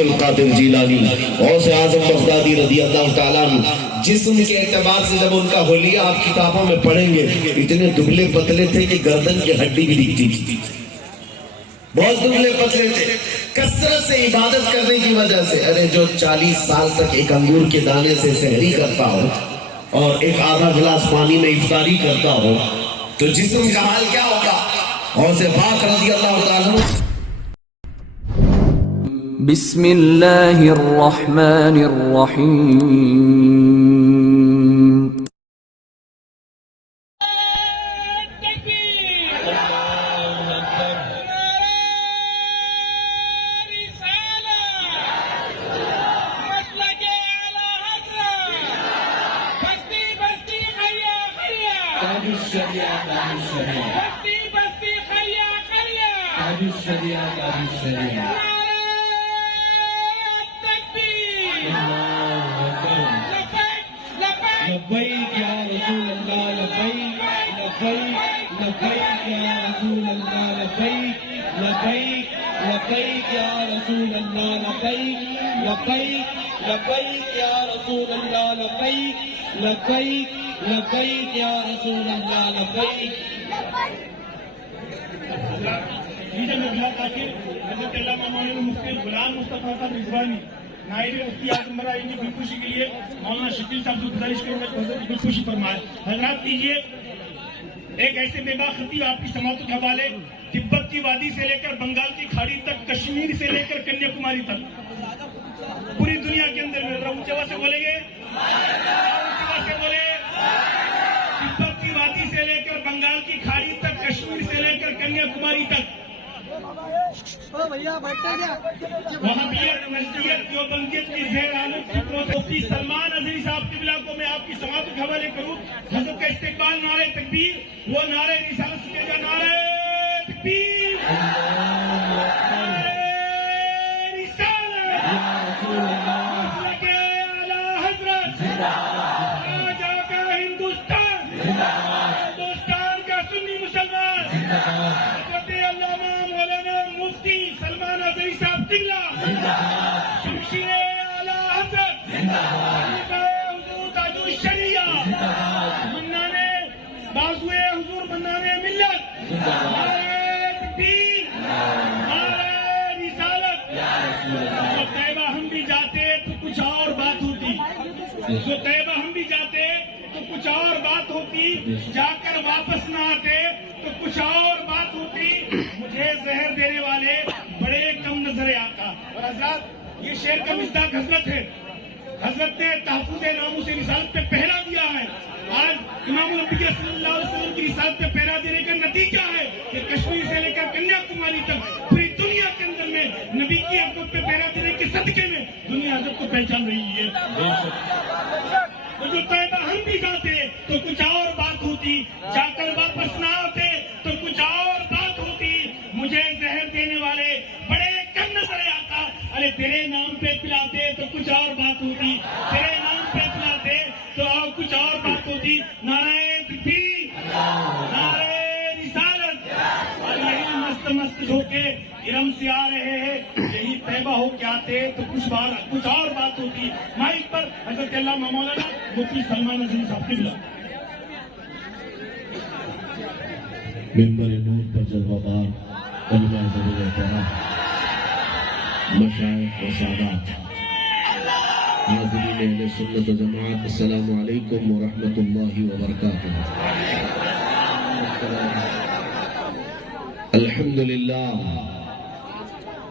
القادر جیلانی غوث اعظم بغدادی رضی اللہ تعالیٰ عنہ جسم کے اعتبار سے جب ان کا حلیہ آپ کتابوں میں پڑھیں گے اتنے دبلے پتلے تھے کہ گردن کی ہڈی بھی دکھتی تھی، بہت دبلے پتلے تھے، کثرت سے عبادت کرنے کی وجہ سے۔ ارے جو 40 سال تک ایک انگور کے دانے سے سحری کرتا ہو اور ایک آدھا گلاس پانی میں افطاری کرتا ہو تو جسم کا حال کیا ہوگا؟ غوث پاک رضی اللہ تعالیٰ عنہ۔ بسم اللہ الرحمن الرحیم۔ لبیک یا رسول اللہ لبیک لبیک لبیک یا رسول اللہ لبیک لبیک لبیک یا رسول اللہ لبیک لبیک لبیک یا رسول اللہ لبیک لبیک لبیک یا رسول اللہ لبیک۔ حضرت علامہ مولانا مفتی غلام مصطفیٰ صاحب رضوانی نائب مفتی اعظم برائے ان کی دلخوشی کے لیے مولانا شکیل صاحب سے گزارش کروں گا کہ حضرت کی دلخوشی فرمائے۔ حضرات کیجیے ایک ایسے بے باک خطیب آپ کی سماعتوں کے حوالے، تبت کی وادی سے لے کر بنگال کی کھاڑی تک، کشمیر سے لے کر کنیا کماری تک، پوری دنیا کے اندر میں اونچے آواز سے بولیں گے، اونچی آواز سے بولے، تبت کی وادی سے لے کر بنگال کی کھاڑی تک، کشمیر سے لے کر کنیا کماری تک، وہابیت مسجد دیوبندیت کی زیر آلود مفتی سلمان اظہری صاحب کے علاقوں میں آپ کی سماعتوں کے حوالے کروں۔ حضرت کا استقبال نعرہ تکبیر، وہ نعرہ رسالت سے کہے گا نعرہ تکبیر، نعرہ رسالت، مسلک اعلیٰ حضرت، آجا کا ہندوستان، ہندوستان کا سنی مسلمان، حضرت علامہ مولانا مفتی سلمان اظہری صاحب قبلہ، شمشیر اعلیٰ حضرت، خلیفہ حضور تاج الشریعہ، منان بازوئے حضور منان ملت، نعرہ تکبیر، نعرہ رسالت۔ جو طیبہ ہم بھی جاتے تو کچھ اور بات ہوتی، جو طیبہ ہم بھی جاتے تو کچھ اور بات ہوتی، جا کر واپس نہ آتے تو کچھ اور بات ہوتی۔ مجھے زہر دینے والے بڑے کم نظر آقا۔ اور حضرات یہ شعر کا مصداق حضرت ہے، حضرت نے تحفظ ناموس رسالت پہ پہرا دیا ہے۔ آج امام الانبیاء صلی اللہ علیہ وسلم کی رسالت پہ پہرا دینے کا نتیجہ ہے کہ کشمیر سے لے کر کنیا کماری تک پوری دنیا کے اندر میں نبی کی عظمت پہ پہرا دینے کے صدقے میں دنیا حضرت کو پہچان رہی ہے۔ تو جو طیبہ ہم بھی جاتے تو کچھ اور بات ہوتی، جا کر واپس نہ آتے تو کچھ اور بات ہوتی۔ مجھے زہر دینے والے بڑے کم نظر آتا، ارے تیرے نام پہ پلاتے تو کچھ اور بات ہوتی، تیرے نام پہ پلاتے تو اور کچھ اور بات ہوتی۔ نعرہ تکبیر، نعرہ رسالت۔ اور یہی مست مست ہو کے ارم سے آ رہے ہیں، یہی طیبہ ہو کے آتے تو کچھ اور بات ہوتی۔ مائک پر حضرت علامہ مولانا مفتی سلمان اظہری صاحب قبلہ۔ ممبر نور پر جلوہ بار علماء ضرور احترام، مشائخ و سادات، ناظرین اہل سنت و جماعت، السلام علیکم ورحمۃ اللہ وبرکاتہ۔ الحمدللہ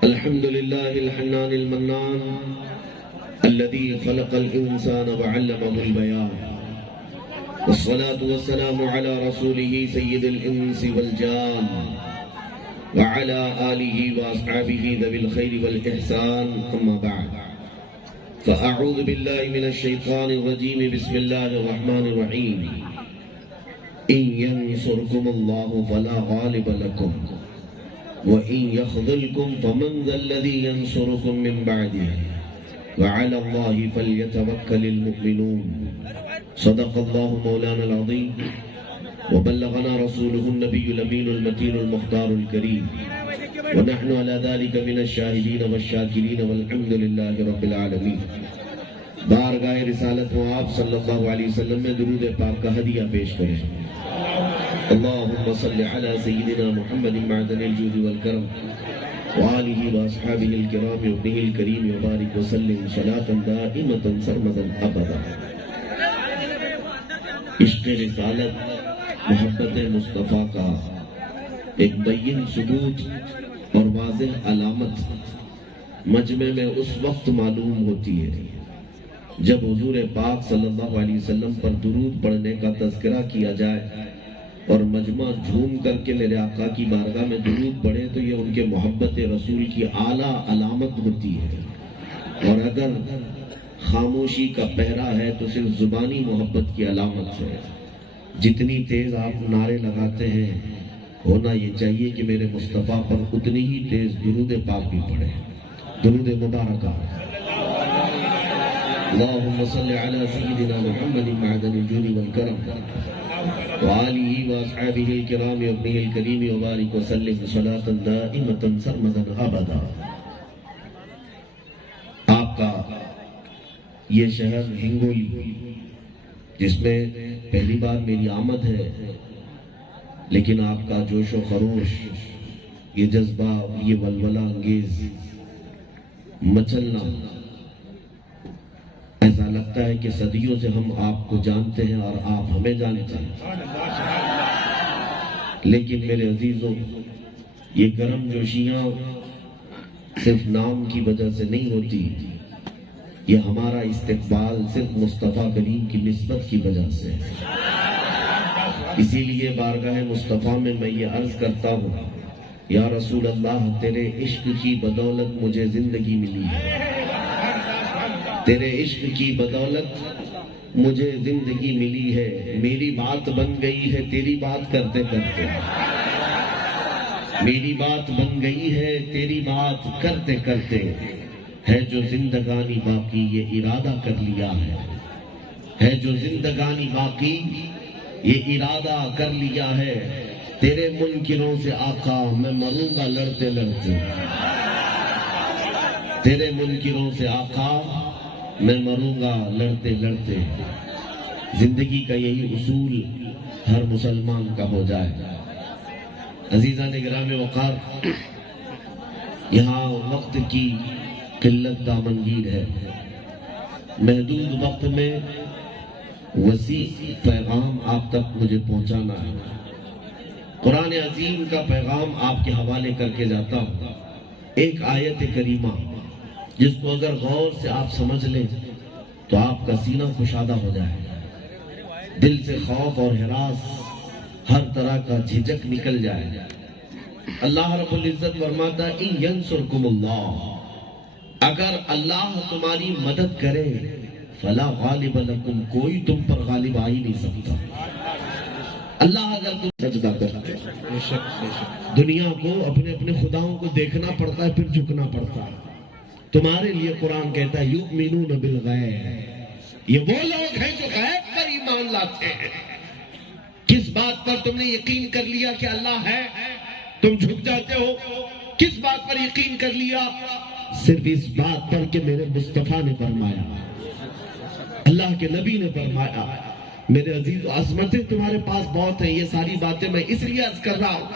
الحمدللہ الحنان المنان الذي خلق الانسان وعلمه البيان، والصلاة والسلام على رسوله سيد الانس والجان وعلى آله واصحابه ذوي الخير والإحسان، أما بعد فأعوذ بالله من الشيطان الرجيم، بسم الله الرحمن الرحيم، إن ينصركم الله فلا غالب لكم وإن يخذلكم فمن ذا الذي ينصركم من بعده وعلى الله فليتوكل المؤمنون۔ صدق الله مولانا العظيم وبلغنا رسوله النبي الأمين المتين المختار الكريم، ونحن على ذلك من الشاهدين والشاكرين والحمد لله رب العالمين. بارگاہ رسالت و آپ صلی اللہ علیہ وسلم میں درود پاک کا ہدیہ پیش کریں. اللهم صل على سيدنا محمد معدن الجود والكرم وآله وأصحابه الكرام وابنه الكريم وبارك وسلم صلاة دائمة سرمدا أبدا. عشق رسالت محبت مصطفیٰ کا ایک بین ثبوت اور واضح علامت مجمع میں اس وقت معلوم ہوتی ہے جب حضور پاک صلی اللہ علیہ وسلم پر درود پڑھنے کا تذکرہ کیا جائے اور مجمع جھوم کر کے میرے آقا کی بارگاہ میں درود پڑھے تو یہ ان کے محبت رسول کی اعلیٰ علامت ہوتی ہے. اور اگر خاموشی کا پہرا ہے تو صرف زبانی محبت کی علامت ہے. جتنی تیز آپ نعرے لگاتے ہیں ہونا یہ چاہیے کہ میرے مصطفیٰ پر اتنی ہی تیز درود پاک بھی پڑھے. درود مبارکہ. اللهم صل على سيدنا محمد معدن الجود والكرم وآله وأصحابه الكرام وابنه الكريم وبارك وسلم صلاة دائمة سرمدا أبدا. آپ کا یہ شہر ہنگولی جس میں پہلی بار میری آمد ہے، لیکن آپ کا جوش و خروش، یہ جذبہ، یہ ولولہ انگیز مچلنا، ایسا لگتا ہے کہ صدیوں سے ہم آپ کو جانتے ہیں اور آپ ہمیں جانتے ہیں. لیکن میرے عزیزوں، یہ گرم جوشیاں صرف نام کی وجہ سے نہیں ہوتی، یہ ہمارا استقبال صرف مصطفیٰ کریم کی نسبت کی وجہ سے. اسی لیے بارگاہ مصطفیٰ میں میں یہ عرض کرتا ہوں، یا رسول اللہ، تیرے عشق کی بدولت مجھے زندگی ملی ہے. تیرے عشق کی بدولت مجھے زندگی ملی ہے. میری بات بن گئی ہے تیری بات کرتے کرتے. میری بات بن گئی ہے تیری بات کرتے کرتے. ہے جو زندگانی باقی یہ ارادہ کر لیا ہے جو زندگانی باقی یہ ارادہ کر لیا ہے. تیرے منکروں سے آقا میں مروں گا لڑتے لڑتے. تیرے منکروں سے آقا میں مروں گا لڑتے لڑتے. زندگی کا یہی اصول ہر مسلمان کا ہو جائے. عزیزان گرامی وقار، یہاں وقت کی قلت دامنگیر ہے. محدود وقت میں وسیع پیغام آپ تک مجھے پہنچانا ہے. قرآن عظیم کا پیغام آپ کے حوالے کر کے جاتا ہوں. ایک آیت کریمہ جس کو اگر غور سے آپ سمجھ لیں تو آپ کا سینہ کشادہ ہو جائے، دل سے خوف اور ہراس، ہر طرح کا جھجک نکل جائے. اللہ رب العزت فرماتا ہے ان ینصرکم اللہ، اگر اللہ تمہاری مدد کرے فلا غالب لکم، کوئی تم پر غالب آ ہی نہیں سکتا. اللہ اگر تم سجدہ کرتے، دنیا کو اپنے اپنے خداؤں کو دیکھنا پڑتا ہے پھر جھکنا پڑتا ہے. تمہارے لیے قرآن کہتا ہے یؤمنون بالغیب، یہ وہ لوگ ہیں جو غیب پر ایمان لاتے ہیں. کس بات پر تم نے یقین کر لیا کہ اللہ ہے تم جھک جاتے ہو؟ کس بات پر یقین کر لیا؟ صرف اس بات پر کہ میرے مصطفیٰ نے فرمایا، اللہ کے نبی نے فرمایا. میرے عزیز، عظمتیں تمہارے پاس بہت ہیں، یہ ساری باتیں میں اس لیے عرض کر رہا ہوں.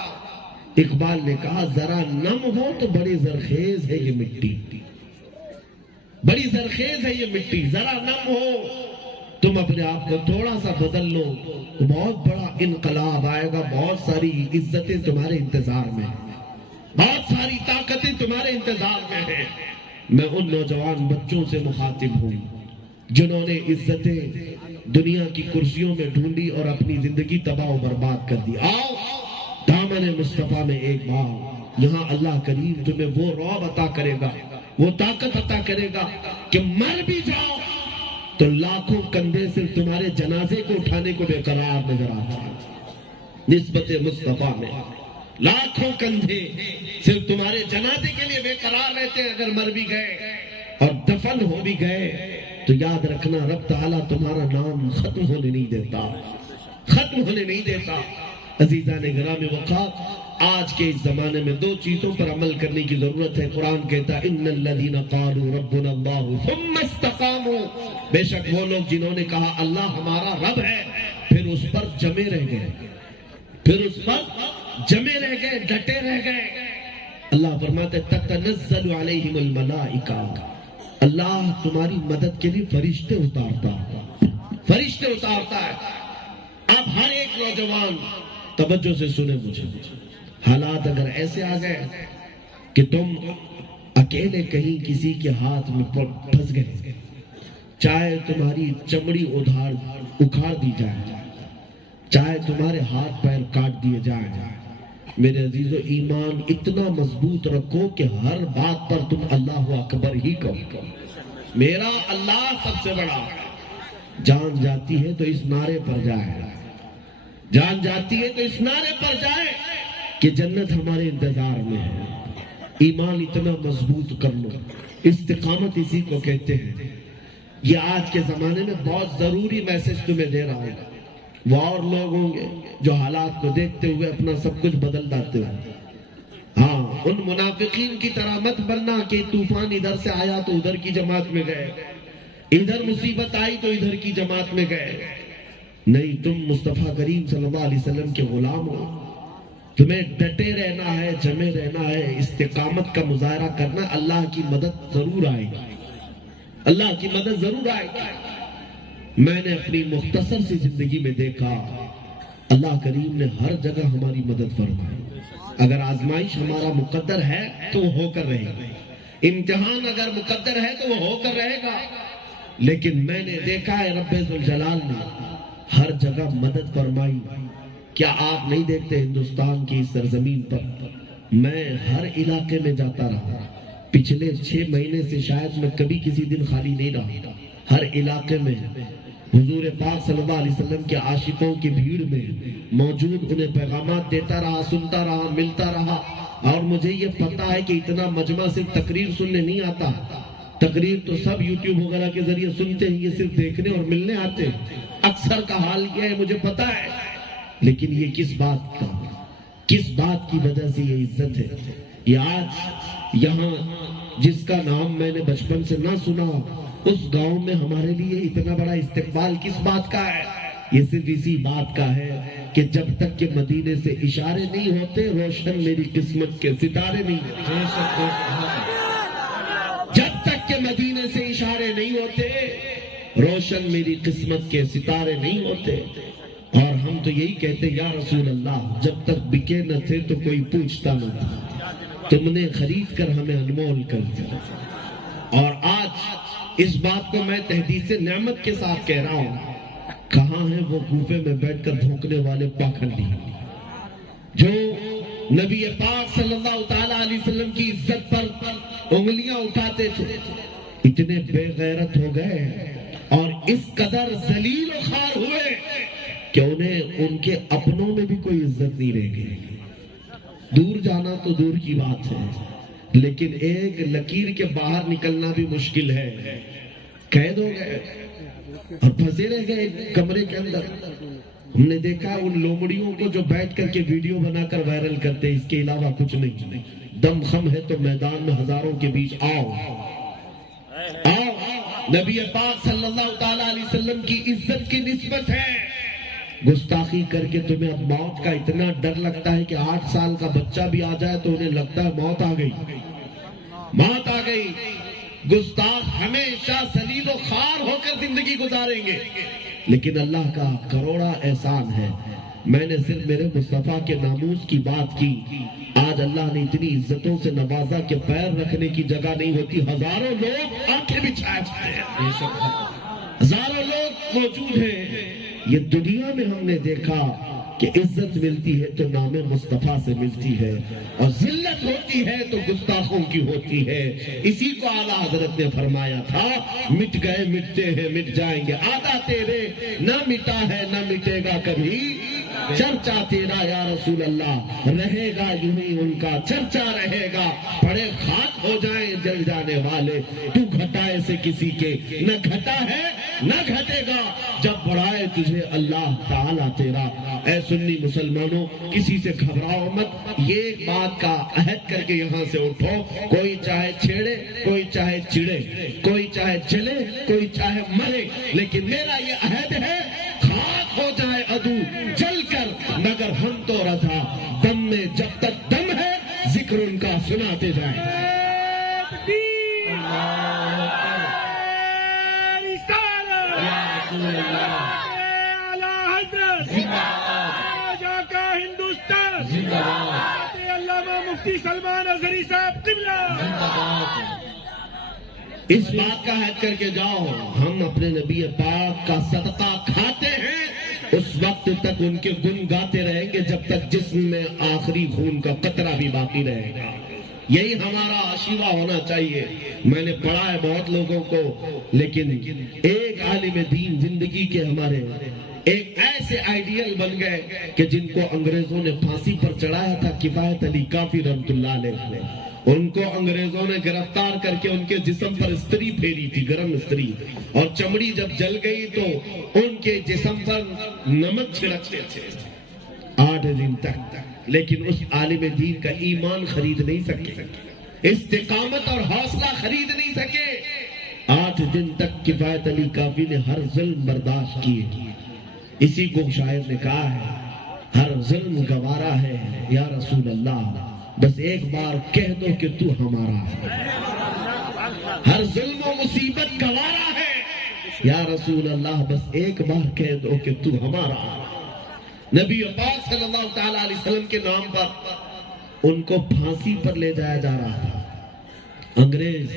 اقبال نے کہا ذرا نم ہو تو بڑی زرخیز ہے یہ مٹی. بڑی زرخیز ہے یہ مٹی، ذرا نم ہو تم اپنے آپ کو تھوڑا سا بدل لو تو بہت بڑا انقلاب آئے گا. بہت ساری عزتیں تمہارے انتظار میں، بہت ساری طاقتیں تمہارے انتظار میں ہیں. میں ان نوجوان بچوں سے مخاطب ہوں جنہوں نے عزتیں دنیا کی کرسیوں میں ڈھونڈی اور اپنی زندگی تباہ و برباد کر دی. آؤ دامن مصطفیٰ میں ایک بار، یہاں اللہ کریم تمہیں وہ رعب عطا کرے گا، وہ طاقت عطا کرے گا کہ مر بھی جاؤ تو لاکھوں کندھے صرف تمہارے جنازے کو اٹھانے کو بے قرار نظر آتا ہے. نسبت مصطفیٰ میں لاکھوں کندھے صرف تمہارے جنازے کے لیے بے قرار رہتے ہیں. اگر مر بھی گئے اور دفن ہو بھی گئے تو یاد رکھنا رب تعالیٰ تمہارا نام ختم ہونے نہیں دیتا، ختم ہونے نہیں دیتا. عزیزان گرامی وقار، آج کے اس زمانے میں دو چیزوں پر عمل کرنے کی ضرورت ہے. قرآن کہتا ہے ان الذین قالوا ربنا اللہ ثم استقاموا، بے شک وہ لوگ جنہوں نے کہا اللہ ہمارا رب ہے پھر اس پر جمے رہ گئے، ڈٹے رہ گئے. اللہ فرماتے تتنزل علیہم الملائکہ، اللہ تمہاری مدد کے لیے فرشتے اتارتا ہے. اب ہر ایک نوجوان توجہ سے سنے مجھے، حالات اگر ایسے آ گئے کہ تم اکیلے کہیں کسی کے ہاتھ میں پھنس گئے، چاہے تمہاری چمڑی اکھاڑ دی جائے، چاہے تمہارے ہاتھ پیر کاٹ دیے جائیں، میرے عزیزو ایمان اتنا مضبوط رکھو کہ ہر بات پر تم اللہ اکبر ہی کہو. میرا اللہ سب سے بڑا. جان جاتی ہے تو اس نعرے پر جائے، جان جاتی ہے تو اس نعرے پر جائے کہ جنت ہمارے انتظار میں ہے. ایمان اتنا مضبوط کر لو. استقامت اسی کو کہتے ہیں. یہ آج کے زمانے میں بہت ضروری میسج تمہیں دے رہا ہوں. وہ اور لوگ ہوں گے جو حالات کو دیکھتے ہوئے اپنا سب کچھ بدل جاتے ہیں. ہاں، ان منافقین کی طرح مت بننا کہ طوفان ادھر سے آیا تو ادھر کی جماعت میں گئے، ادھر مصیبت آئی تو ادھر کی جماعت میں گئے. نہیں، تم مصطفیٰ کریم صلی اللہ علیہ وسلم کے غلام ہو. تمہیں ڈٹے رہنا ہے، جمے رہنا ہے، استقامت کا مظاہرہ کرنا. اللہ کی مدد ضرور آئے گی، اللہ کی مدد ضرور آئے گی. میں نے اپنی مختصر سی زندگی میں دیکھا اللہ کریم نے ہر جگہ ہماری مدد فرمائی. اگر آزمائش ہمارا مقدر ہے تو وہ ہو کر رہے گا، امتحان اگر مقدر ہے تو وہ ہو کر رہے گا. لیکن میں نے دیکھا ہے رب ذوالجلال نے ہر جگہ مدد فرمائی. کیا آپ نہیں دیکھتے ہندوستان کی سرزمین پر میں ہر علاقے میں جاتا رہا، پچھلے 6 مہینے سے شاید میں کبھی کسی دن خالی نہیں رہا. ہر علاقے میں حضور پاک صلی اللہ علیہ وسلم کے عاشقوں کی بھیڑ میں موجود انہیں پیغامات دیتا رہا، سنتا رہا، ملتا رہا. اور مجھے یہ پتا ہے کہ اتنا مجمع صرف تقریر سننے نہیں آتا. تقریر تو سب یوٹیوب وغیرہ کے ذریعے سنتے ہیں، یہ صرف دیکھنے اور ملنے آتے ہیں. اکثر کا حال یہ ہے، مجھے پتا ہے. لیکن یہ کس بات کی وجہ سے یہ عزت ہے؟ یہ آج یہاں جس کا نام میں نے بچپن سے نہ سنا، اس گاؤں میں ہمارے لیے اتنا بڑا استقبال کس بات کا ہے؟ یہ صرف اسی بات کا ہے کہ جب تک کہ مدینے سے اشارے نہیں ہوتے روشن میری قسمت کے ستارے نہیں ہوتے. جب تک کہ مدینے سے اشارے نہیں ہوتے روشن میری قسمت کے ستارے نہیں ہوتے. اور ہم تو یہی کہتے یا رسول اللہ، جب تک بکے نہ تھے تو کوئی پوچھتا نہ تھا، تم نے خرید کر ہمیں انمول کر دیا. اور آج اس بات کو میں تحدیث نعمت کے ساتھ کہہ رہا ہوں، کہاں ہیں وہ کوفے میں بیٹھ کر بھونکنے والے پاکھنڈی جو نبی پاک صلی اللہ تعالی علیہ وسلم کی عزت پر انگلیاں اٹھاتے تھے؟ اتنے بے غیرت ہو گئے اور اس قدر ذلیل و خوار ہوئے کہ انہیں ان کے اپنوں میں بھی کوئی عزت نہیں رہ گئی. دور جانا تو دور کی بات ہے، لیکن ایک لکیر کے باہر نکلنا بھی مشکل ہے. قید ہو گئے اور پھنسے رہ گئے ایک کمرے کے اندر. ہم نے دیکھا ان لومڑیوں کو جو بیٹھ کر کے ویڈیو بنا کر وائرل کرتے، اس کے علاوہ کچھ نہیں. دم خم ہے تو میدان میں ہزاروں کے بیچ آؤ. نبی پاک صلی اللہ تعالی علیہ وسلم کی عزت کی نسبت ہے. گستاخی کر کے تمہیں اب موت کا اتنا ڈر لگتا ہے کہ 8 سال کا بچہ بھی آ جائے تو انہیں لگتا ہے موت آ گئی. گستاخ ہمیشہ ذلیل و خوار ہو کر زندگی گزاریں گے. لیکن اللہ کا کروڑا احسان ہے، میں نے صرف میرے مصطفیٰ کے ناموس کی بات کی. آج اللہ نے اتنی عزتوں سے نوازا کہ پیر رکھنے کی جگہ نہیں ہوتی. ہزاروں لوگ آنکھیں بچھائے ہیں، ہزاروں لوگ موجود ہیں. یہ دنیا میں ہم نے دیکھا کہ عزت ملتی ہے تو نام مصطفیٰ سے ملتی ہے، اور ذلت ہوتی ہے تو گستاخوں کی ہوتی ہے. اسی کو اعلیٰ حضرت نے فرمایا تھا، مٹ گئے مٹتے ہیں مٹ جائیں گے، آدھا تیرے نہ مٹا ہے نہ مٹے گا کبھی. چرچا تیرا یا رسول اللہ رہے گا، یوں ہی ان کا چرچا رہے گا، پڑے خاک ہو جائیں جل جانے والے، تو گھٹائے سے کسی کے نہ گھٹا ہے نہ گھٹے گا، جب بڑھائے تجھے اللہ تعالیٰ تیرا۔ اے سنی مسلمانوں، کسی سے گھبراؤ مت، یہ بات کا عہد کر کے یہاں سے اٹھو، کوئی چاہے چھیڑے، کوئی چاہے چڑے، کوئی چاہے جلے، کوئی چاہے مرے، لیکن میرا یہ عہد ہے، خاک ہو جائے عدو جل کر مگر ہم تو رضا، دم میں جب تک دم ہے ذکر ان کا سناتے جائیں۔ مفتی سلمان اظہری صاحب قبلہ، اس بات کا عہد کر کے جاؤ، ہم اپنے نبی پاک کا صدقہ کھاتے ہیں، اس وقت تک ان کے گن گاتے رہیں گے جب تک جسم میں آخری خون کا قطرہ بھی باقی رہے گا۔ یہی ہمارا آشیوا ہونا چاہیے۔ میں نے پڑھا ہے بہت لوگوں کو، لیکن ایک عالم دین زندگی کے ہمارے ایک ایسے آئیڈیل بن گئے کہ جن کو انگریزوں نے پھانسی پر چڑھایا تھا، کفایت علی کافی رحمت اللہ علیہ، ان کو انگریزوں نے گرفتار کر کے ان کے جسم پر استری پھیری تھی، گرم استری، اور چمڑی جب جل گئی تو ان کے جسم پر نمک چھڑکتے تھے 8 دن تک، لیکن اس عالم دین کا ایمان خرید نہیں سکے، استقامت اور حوصلہ خرید نہیں سکے۔ 8 دن تک کفایت علی کافی نے ہر ظلم برداشت کیے۔ اسی کو شاعر نے کہا ہے، ہر ظلم گوارا ہے یا رسول اللہ، بس ایک بار کہہ دو کہ تو ہمارا ہے۔ ہر ظلم و مصیبت گوارا ہے یا رسول اللہ، بس ایک بار کہہ دو کہ تو ہمارا ہے۔ نبی پاک صلی اللہ تعالیٰ علیہ وسلم کے نام پر ان کو پھانسی پر لے جایا جا رہا تھا۔ انگریز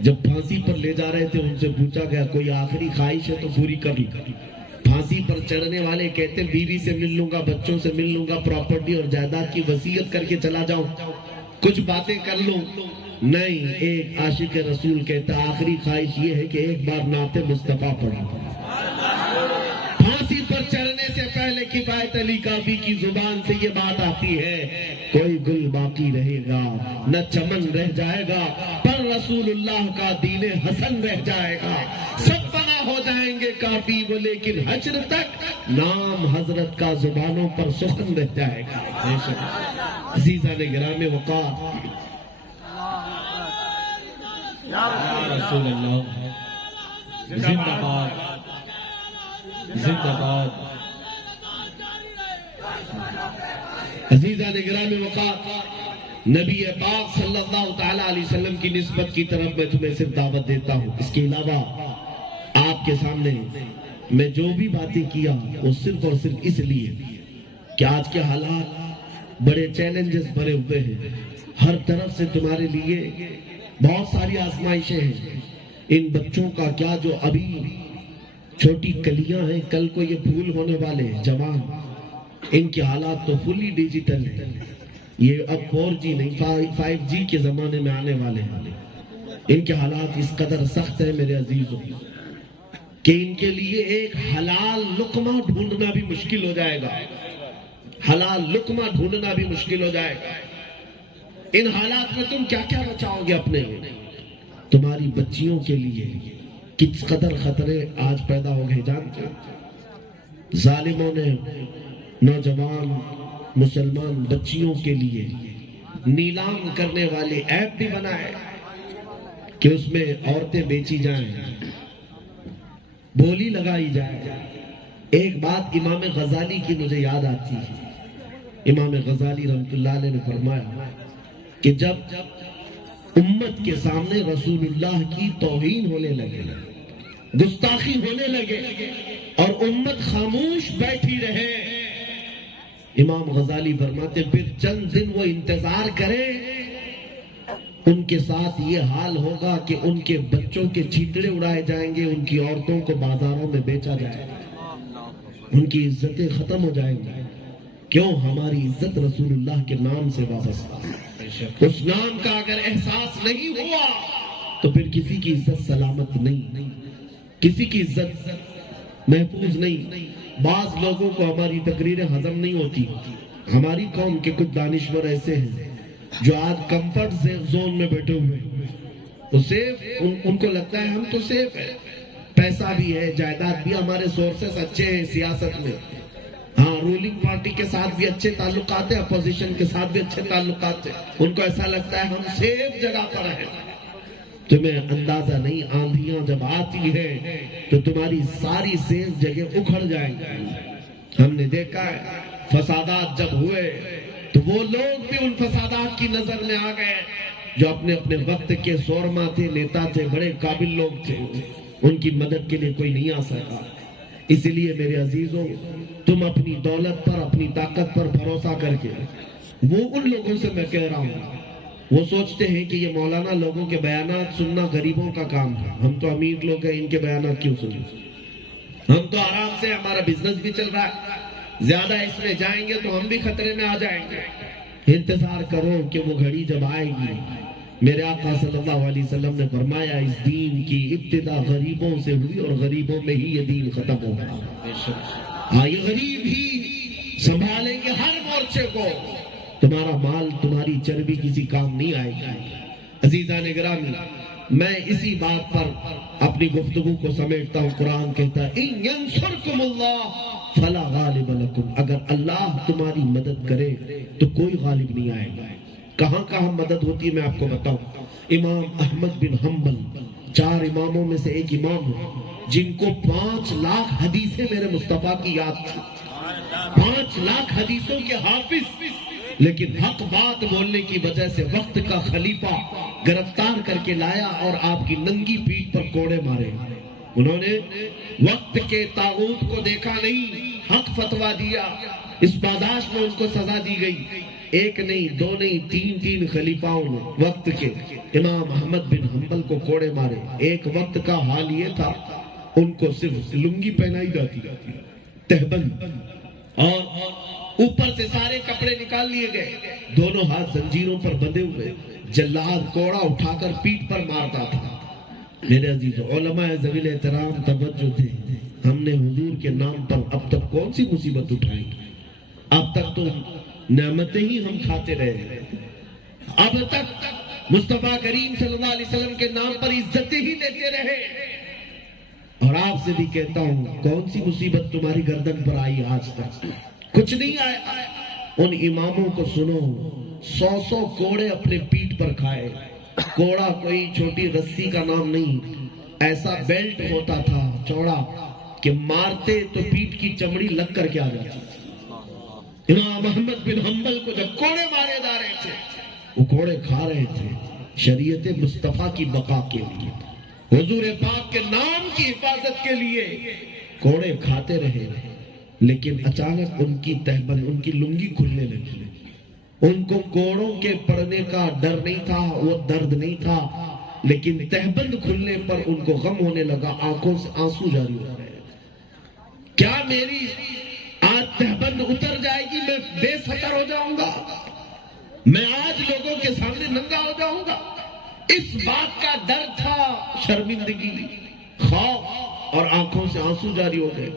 جب پھانسی پر لے جا رہے تھے، ان سے پوچھا گیا کوئی آخری خواہش ہے تو پوری کر لی۔ پھانسی پر چڑھنے والے کہتے بیوی سے مل لوں گا، بچوں سے مل لوں گا، پراپرٹی اور جائیداد کی وصیت کر کے چلا جاؤں، کچھ باتیں کر لوں۔ نہیں، ایک عاشق رسول کہتا آخری خواہش یہ ہے کہ ایک بار نعت مصطفیٰ پڑھوں۔ پھانسی پر چڑھنے سے پہلے کفایت علی کافی کی زبان سے یہ بات آتی ہے، کوئی گل باقی رہے گا نہ چمن رہ جائے گا، پر رسول اللہ کا دین حسن رہ جائے گا، سب فنا ہو جائیں گے کافی وہ، لیکن حشر تک نام حضرت کا زبانوں پر سخن رہ جائے گا۔ عزیزان گرام وقار، یا رسول اللہ زندہ باد، زندہ باد۔ عزیزان گرام وقار، نبی پاک صلی اللہ تعالیٰ علیہ وسلم کی نسبت کی طرف میں تمہیں صرف دعوت دیتا ہوں۔ اس کے علاوہ آپ کے سامنے میں جو بھی باتیں کیا وہ صرف اور صرف اس لیے کہ آج کے حالات بڑے چیلنجز بھرے ہوئے ہیں، ہر طرف سے تمہارے لیے بہت ساری آزمائشیں ہیں۔ ان بچوں کا کیا جو ابھی چھوٹی کلیاں ہیں، کل کو یہ پھول ہونے والے جوان، ان کے حالات تو فلی ڈیجیٹل ہیں، یہ اب 4G نہیں 5G کے زمانے میں آنے والے ہیں۔ ان کے حالات اس قدر سخت ہیں میرے عزیزوں کہ ان کے لیے ایک حلال لقمہ ڈھونڈنا بھی مشکل ہو جائے گا، حلال لقمہ ڈھونڈنا بھی مشکل ہو جائے گا۔ ان حالات میں تم کیا کیا بچاؤ گے اپنے؟ تمہاری بچیوں کے لیے کس قدر خطرے آج پیدا ہو گئے جانتے ہو؟ ظالموں نے نوجوان مسلمان بچیوں کے لیے نیلام کرنے والے ایپ بھی بنائے کہ اس میں عورتیں بیچی جائیں، بولی لگائی جائے۔ ایک بات امام غزالی کی مجھے یاد آتی ہے، امام غزالی رحمت اللہ علیہ نے فرمایا کہ جب امت کے سامنے رسول اللہ کی توہین ہونے لگے، گستاخی ہونے لگے اور امت خاموش بیٹھی رہے، امام غزالی فرماتے پھر چند دن وہ انتظار کرے، ان کے ساتھ یہ حال ہوگا کہ ان کے بچوں کے چیتڑے اڑائے جائیں گے، ان کی عورتوں کو بازاروں میں بیچا جائے گا، ان کی عزتیں ختم ہو جائیں گی۔ کیوں؟ ہماری عزت رسول اللہ کے نام سے وابستہ ہے۔ اس نام کا اگر احساس نہیں ہوا تو پھر کسی کی عزت سلامت نہیں، کسی کی عزت محفوظ نہیں۔ بعض لوگوں کو ہماری تقریریں ہضم نہیں ہوتی. ہماری قوم کے کچھ دانشور ایسے ہیں جو آج کمفرٹ زون میں بیٹھے ہوئے ہیں. تو سیف ان کو لگتا ہے ہم تو سیف ہے, پیسہ بھی ہے, جائیداد بھی, ہمارے سورسز اچھے ہیں سیاست میں. ہاں, رولنگ پارٹی کے ساتھ بھی اچھے تعلقات ہیں, اپوزیشن کے ساتھ بھی اچھے تعلقات ہیں. ان کو ایسا لگتا ہے ہم سیف جگہ پر ہیں. تمہیں اندازہ نہیں, آندھیاں جب آتی ہے تو تمہاری ساری سیف جگہ اکھڑ جائیں گی. ہم نے دیکھا ہے فسادات جب ہوئے تو وہ لوگ بھی ان فسادات کی نظر میں آ گئے جو اپنے اپنے وقت کے سورما تھے, نیتا تھے, بڑے قابل لوگ تھے. ان کی مدد کے لیے کوئی نہیں آ سکا. اس لیے میرے عزیزوں, تم اپنی دولت پر, اپنی طاقت پر بھروسہ کر کے, وہ ان لوگوں سے میں کہہ رہا ہوں, وہ سوچتے ہیں کہ یہ مولانا لوگوں کے بیانات سننا غریبوں کا کام ہے, ہم تو امیر لوگ ہیں, ان کے بیانات کیوں سنیں, ہم تو آرام سے, ہمارا بزنس بھی چل رہا ہے, زیادہ اس میں جائیں گے تو ہم بھی خطرے میں آ جائیں گے. انتظار کرو کہ وہ گھڑی جب آئے گی. میرے آقا صلی اللہ علیہ وسلم نے فرمایا اس دین کی ابتدا غریبوں سے ہوئی اور غریبوں میں ہی یہ دین ختم ہوگا. ہاں, یہ غریب ہی سنبھالیں گے ہر مورچے کو. تمہارا مال, تمہاری چربی کسی کام نہیں آئے گی. عزیزان گرامی, میں اسی بات پر اپنی گفتگو کو سمیٹتا ہوں. قرآن کہتا ہے ان ینصرکم اللہ فلا غالب لکم, اگر اللہ تمہاری مدد کرے تو کوئی غالب نہیں آئے گا. کہاں کہاں مدد ہوتی ہے میں آپ کو بتاؤں. امام احمد بن حنبل 4 اماموں میں سے ایک امام ہے جن کو 5 لاکھ حدیثیں میرے مصطفیٰ کی یاد تھی. 5 لاکھ حدیثوں کے حافظ, لیکن حق بات بولنے کی وجہ سے وقت کا خلیفہ گرفتار کر کے لایا اور آپ کی ننگی پیٹھ پر کوڑے مارے. انہوں نے وقت کے طاغوت کو دیکھا نہیں, حق فتویٰ دیا. اس پاداش میں ان کو سزا دی گئی. 1 نہیں 2 نہیں 3 خلیفاؤں نے وقت کے امام احمد بن حنبل کو کوڑے مارے. ایک وقت کا حال یہ تھا ان کو صرف لنگی پہنائی جاتی, تہبند, اور اوپر سے سارے کپڑے نکال لیے گئے, دونوں ہاتھ زنجیروں پر بندھے ہوئے. جلاد کوڑا اٹھا کر پیٹھ پر مارتا تھا. میرے عزیز علماء ذویل احترام توجہ تھے, ہم نے حضور کے نام پر اب تک کون سی مصیبت اٹھائی؟ اب تک تو نعمتیں ہی ہم کھاتے رہے, اب تک مصطفیٰ کریم صلی اللہ علیہ وسلم کے نام پر عزتیں ہی لیتے رہے. اور آپ سے بھی کہتا ہوں, کون سی مصیبت تمہاری گردن پر آئی آج تک؟ کچھ نہیں آیا. ان اماموں کو سنو, 100 کوڑے اپنے پیٹھ پر کھائے. کوڑا کوئی چھوٹی رسی کا نام نہیں, ایسا بیلٹ ہوتا تھا چوڑا کہ مارتے تو پیٹھ کی چمڑی لگ کر کے آ جاتی. امام احمد بن حنبل کو جب کوڑے مارے جا رہے تھے, وہ کوڑے کھا رہے تھے شریعت مصطفیٰ کی بقا کے لیے, حضور پاک کے نام کی حفاظت کے لیے کوڑے کھاتے رہے. لیکن اچانک ان کی تہبند, ان کی لنگی کھلنے لگی. ان کو کوڑوں کے پڑنے کا ڈر نہیں تھا, وہ درد نہیں تھا, لیکن تہبند کھلنے پر ان کو غم ہونے لگا, آنکھوں سے آنسو جاری ہو رہے. کیا میری آج تہبند اتر جائے گی, میں بے ستر ہو جاؤں گا, میں آج لوگوں کے سامنے ننگا ہو جاؤں گا؟ اس بات کا ڈر تھا, شرمندگی, خوف, اور آنکھوں سے آنسو جاری ہو گئے.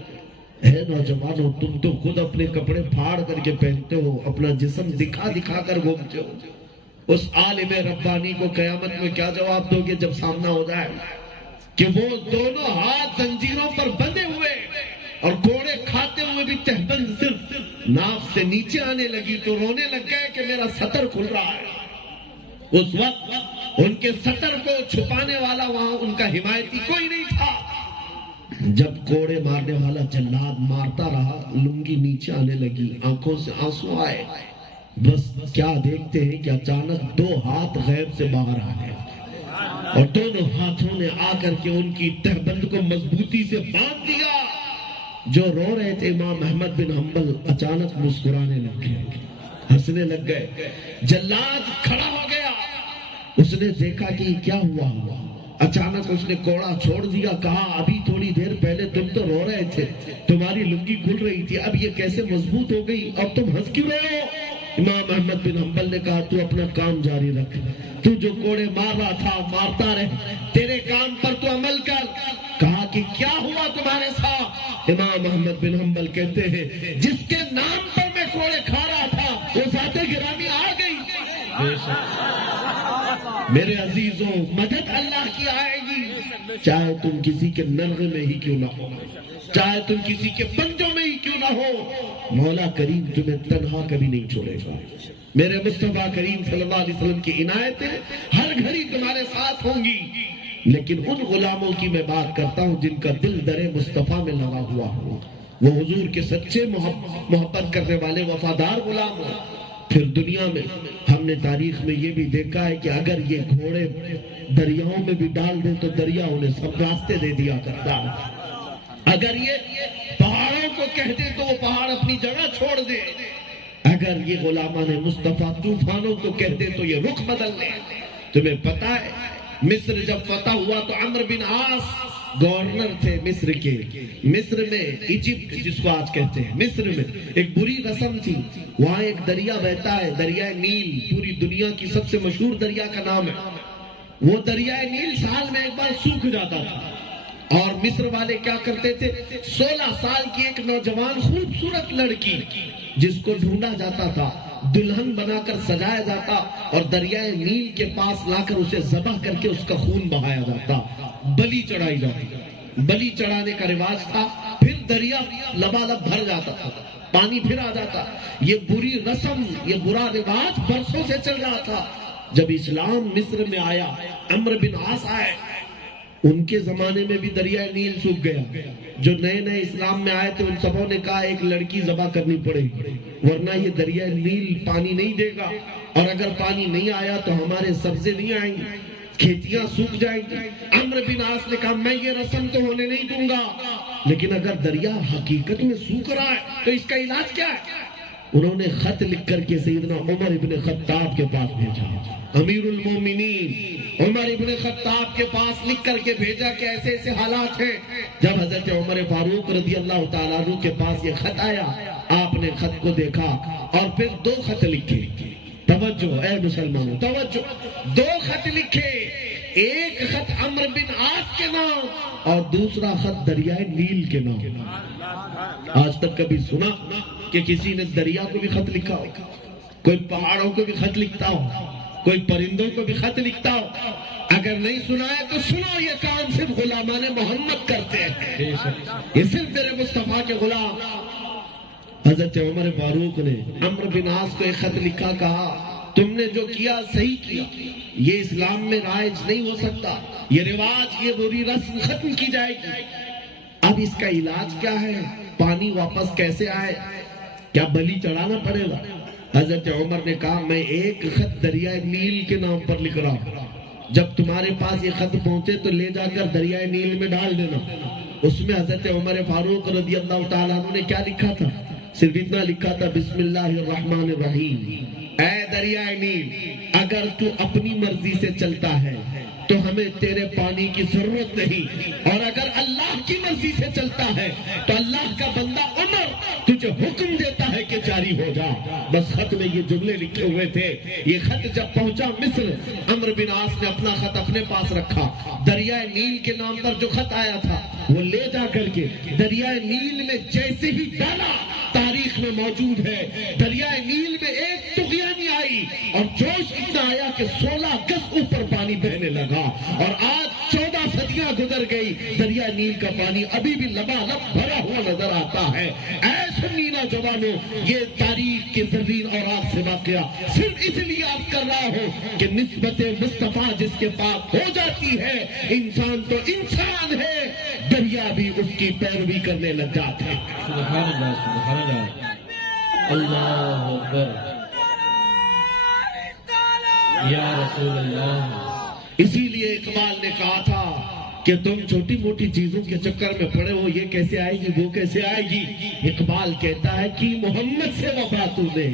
اے نوجوانوں, تم تو خود اپنے کپڑے پھاڑ کر کے پہنتے ہو, اپنا جسم دکھا دکھا کر گھومتے ہو. اس عالم ربانی کو قیامت میں کیا جواب دو گے جب سامنا ہو جائے کہ وہ دونوں ہاتھ زنجیروں پر بندھے ہوئے اور کوڑے کھاتے ہوئے بھی تہبند صرف ناف سے نیچے آنے لگی تو رونے لگ گئے کہ میرا سطر کھل رہا ہے. اس وقت ان کے سطر کو چھپانے والا وہاں ان کا حمایتی کوئی نہیں تھا. جب کوڑے مارنے والا جلاد مارتا رہا, لنگی نیچے آنے لگی, آنکھوں سے آنسو آئے. بس کیا دیکھتے ہیں کہ اچانک 2 ہاتھ غیب سے باہر آ گئے اور دونوں ہاتھوں نے آ کر کے ان کی تہبند کو مضبوطی سے باندھ دیا. جو رو رہے تھے امام احمد بن حنبل اچانک مسکرانے لگ گئے, ہنسنے لگ گئے. جلاد کھڑا ہو گیا, اس نے دیکھا کہ کیا ہوا. اچانک اس نے کوڑا چھوڑ دیا, کہا ابھی تھوڑی دیر پہلے تم تو رو رہے تھے, تمہاری لنگی کھل رہی تھی, اب یہ کیسے مضبوط ہو گئی, اب تم ہنس کیوں رہے ہو؟ امام احمد بن حنبل نے کہا تو اپنا کام جاری رکھ, تو جو کوڑے مار رہا تھا مارتا رہے, تیرے کام پر تو عمل کر. کہا کہ کیا ہوا تمہارے ساتھ؟ امام احمد بن حنبل کہتے ہیں جس کے نام پر میں کوڑے کھا رہا تھا وہ ذات گرامی آ گئی. بے شک میرے عزیزوں مدد اللہ کی آئے گی چاہے تم کسی کے نرغے میں ہی کیوں نہ ہو, چاہے تم کسی کے پنجوں میں ہی کیوں نہ ہو, مولا کریم تمہیں تنہا کبھی نہیں چھوڑے گا. میرے مصطفیٰ کریم صلی اللہ علیہ وسلم کی عنایتیں ہر گھڑی تمہارے ساتھ ہوں گی, لیکن ان غلاموں کی میں بات کرتا ہوں جن کا دل در مصطفیٰ میں لگا ہوا ہو, وہ حضور کے سچے محبت کرنے والے وفادار غلام ہو. پھر دنیا میں ہم نے تاریخ میں یہ بھی دیکھا ہے کہ اگر یہ گھوڑے دریاؤں میں بھی ڈال دیں تو دریا انہیں سب راستے دے دیا کرتا ہے. اگر یہ پہاڑوں کو کہہ دے تو وہ پہاڑ اپنی جگہ چھوڑ دے. اگر یہ غلامان مصطفیٰ طوفانوں کو کہہ دے تو یہ رخ بدل لے. تمہیں پتا ہے مصر جب فتح ہوا تو عمرو بن عاص گورنر تھے مصر کے. مصر میں ایجپٹ جس کو آج کہتے ہیں, مصر میں ایک بری رسم تھی. وہاں ایک دریا بہتا ہے, دریائے نیل, پوری دنیا کی سب سے مشہور دریا کا نام ہے. وہ دریائے نیل سال میں ایک بار سوکھ جاتا تھا, اور مصر والے کیا کرتے تھے, 16 سال کی ایک نوجوان خوبصورت لڑکی جس کو ڈھونڈا جاتا تھا, دلہن بنا کر سجایا جاتا اور دریائے نیل کے پاس لا کر اسے ذبح کر کے اس کا خون بہایا جاتا, بلی چڑھائی جاتی. بلی چڑھانے کا رواج تھا. پھر دریا لبالب بھر جاتا تھا, پانی پھر آ جاتا. یہ بری رسم, یہ برا رواج برسوں سے چل رہا تھا. جب اسلام مصر میں آیا, عمرو بن عاص آئے, ان کے زمانے میں بھی دریائے نیل سوکھ گیا. جو نئے نئے اسلام میں آئے تھے ان سبوں نے کہا ایک لڑکی ذبح کرنی پڑے گی, ورنہ یہ دریائے نیل پانی نہیں دے گا, اور اگر پانی نہیں آیا تو ہمارے سبزے نہیں آئیں گے, کھیتیاں سوکھ جائیں گی. عمرو بن عاص نے کہا میں یہ رسم تو ہونے نہیں دوں گا, لیکن اگر دریا حقیقت میں سوکھ رہا ہے تو اس کا علاج کیا ہے. انہوں نے خط لکھ کر کے سیدنا عمر ابن خطاب کے پاس بھیجا. امیر المومنین عمر ابن خطاب کے پاس لکھ کر کے بھیجا کہ ایسے ایسے حالات ہیں. جب حضرت عمر فاروق رضی اللہ تعالیٰ عنہ کے پاس یہ خط آیا, آپ نے خط کو دیکھا اور پھر 2 خط لکھے. توجہ اے مسلمانوں, توجہ, 2 خط لکھے. ایک خط عمرو بن عاص کے نام اور دوسرا خط دریائے نیل کے نام. آج تک کبھی سنا کہ کسی نے دریا کو بھی خط لکھا ہو, کوئی پہاڑوں کو بھی خط لکھتا ہو, کوئی پرندوں کو بھی خط لکھتا ہو؟ اگر نہیں سنا ہے تو سنو, یہ کام صرف غلامان محمد کرتے ہیں, یہ صرف میرے مصطفیٰ کے غلام. حضرت عمر فاروق نے عمرو بن عاص کو ایک خط لکھا, کہا تم نے جو کیا صحیح کیا, یہ اسلام میں رائج نہیں ہو سکتا, یہ رواج, یہ بری رسم ختم کی جائے گی. اب اس کا علاج کیا ہے, پانی واپس کیسے آئے, کیا بلی چڑھانا پڑے گا؟ حضرت عمر نے کہا میں ایک خط دریائے نیل کے نام پر لکھ رہا ہوں, جب تمہارے پاس یہ خط پہنچے تو لے جا کر دریائے نیل میں ڈال دینا. اس میں حضرت عمر فاروق رضی اللہ تعالیٰ عنہ نے کیا لکھا تھا, صرف اتنا لکھا تھا بسم اللہ الرحمن الرحیم. اے دریائے نیل, اگر تو اپنی مرضی سے چلتا ہے تو ہمیں تیرے پانی کی ضرورت نہیں, اور اگر اللہ کی مرضی سے چلتا ہے تو اللہ کا بندہ عمر تجھے حکم دیتا ہے کہ جاری ہو جا. بس خط میں یہ جملے لکھے ہوئے تھے. یہ خط جب پہنچا مصر, عمرو بن عاص نے اپنا خط اپنے پاس رکھا. دریائے نیل کے نام پر جو خط آیا تھا وہ لے جا کر کے دریائے نیل میں جیسے ہی ڈالا, تاریخ میں موجود ہے, دریائے نیل میں ایک طغیانی آئی اور جوش اتنا آیا کہ 16 گز اوپر پانی بہنے لگا. اور آج 14 صدیاں گزر گئی, دریا نیل کا پانی ابھی بھی لبالب بھرا ہوا نظر آتا ہے. اے سنی نوجوانوں, یہ تاریخ کے زرین اور آگ سے واقعہ صرف اس لیے آپ کر رہا ہوں کہ نسبت مصطفیٰ جس کے پاس ہو جاتی ہے, انسان تو انسان ہے, دریا بھی اس کی پیروی کرنے لگ جاتا ہے. سبحان اللہ, سبحان اللہ, اللہ اکبر, یا رسول اللہ. اسی لیے اقبال نے کہا تھا کہ تم چھوٹی موٹی چیزوں کے چکر میں پڑے ہو, یہ کیسے آئے گی, وہ کیسے آئے گی. اقبال کہتا ہے کہ محمد سے وفا تو نے,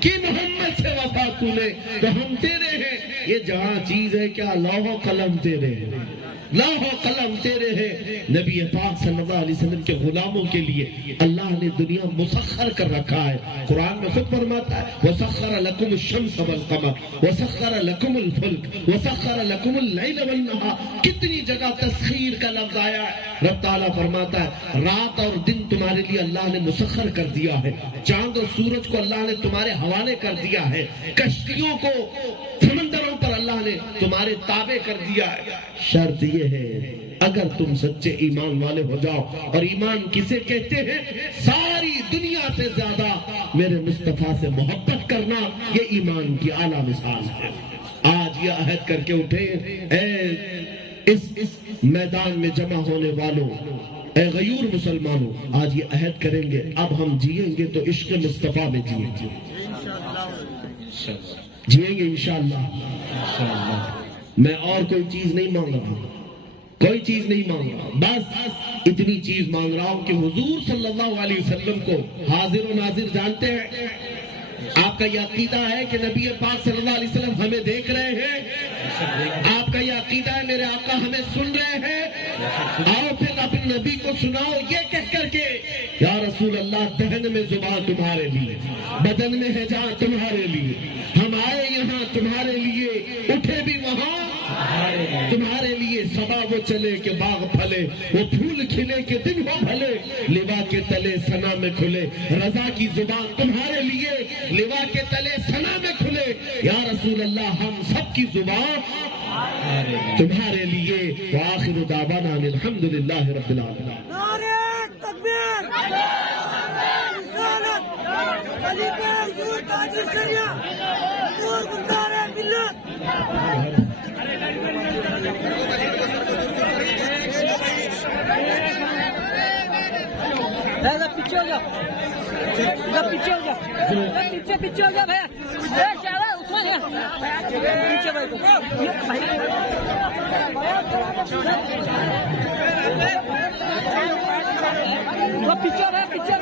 کہ محمد سے وفا تو نے, تو ہم تیرے ہیں. یہ جہاں چیز ہے کیا لوح و قلم تیرے ہیں. لوح و قلم تیرے ہیں. نبی پاک صلی اللہ علیہ وسلم کے غلاموں کے لیے اللہ نے دنیا مسخر کر رکھا ہے. قرآن میں خود فرماتا ہے وَسَخَّرَ لَكُمُ الشَّمْسَ وَالْقَمَرَ وَسَخَّرَ لَكُمُ الْفُلْكَ وَسَخَّرَ لَكُمُ اللَّيْلَ وَالنَّهَارَ. کتنی جگہ تسخیر کا لفظ آیا ہے. رب تعالیٰ فرماتا ہے رات اور دن تمہارے لیے اللہ نے مسخر کر دیا ہے. چاند اور سورج کو اللہ نے تمہارے حوالے کر دیا ہے. کشتیوں کو سمندروں پر اللہ نے تمہارے تابع کر دیا ہے. شرط یہ ہے اگر تم سچے ایمان والے ہو جاؤ. اور ایمان کسے کہتے ہیں؟ ساری دنیا سے زیادہ میرے مصطفیٰ سے محبت کرنا. یہ ایمان کی اعلیٰ مثال ہے. آج یہ عہد کر کے اٹھے اے اس میدان میں جمع ہونے والوں، اے غیور مسلمانوں، آج یہ عہد کریں گے اب ہم جئیں گے تو عشق مصطفیٰ میں جئیں گے. جئیں گے انشاءاللہ. میں اور کوئی چیز نہیں مانگ رہا، کوئی چیز نہیں مانگ رہا، بس اتنی چیز مانگ رہا ہوں کہ حضور صلی اللہ علیہ وسلم کو حاضر و ناظر جانتے ہیں. آپ کا یہ عقیدہ ہے کہ نبی پاک صلی اللہ علیہ وسلم ہمیں دیکھ رہے ہیں. آپ کا یہ عقیدہ ہے میرے آقا ہمیں سن رہے ہیں. آؤ پھر اپنے نبی کو سناؤ یہ کہہ کر کے یا رسول اللہ دہن میں زبان تمہارے لیے، بدن میں ہے جان تمہارے لیے. ہم آئے یہاں تمہارے لیے، اٹھے بھی وہاں تمہارے لیے. صبا وہ چلے کہ باغ پھلے، وہ پھول کھلے کہ دن ہو بھلے. لوا کے تلے سنا میں کھلے، رضا کی زبان تمہارے لیے. لوا کے تلے سنا میں کھلے یا رسول اللہ ہم سب کی زبان تمہارے لیے. وآخر دعوانا الحمدللہ رب العالمین. نعرہ تکبیر، رسالت، خلیفہ حضور تاج شریعہ، حضور گلزار ملت. پیچھے ہو جاؤ، پیچھے ہو جاؤ، پیچھے ہو جاؤ بھیا. پیچھے بھائی پیچھے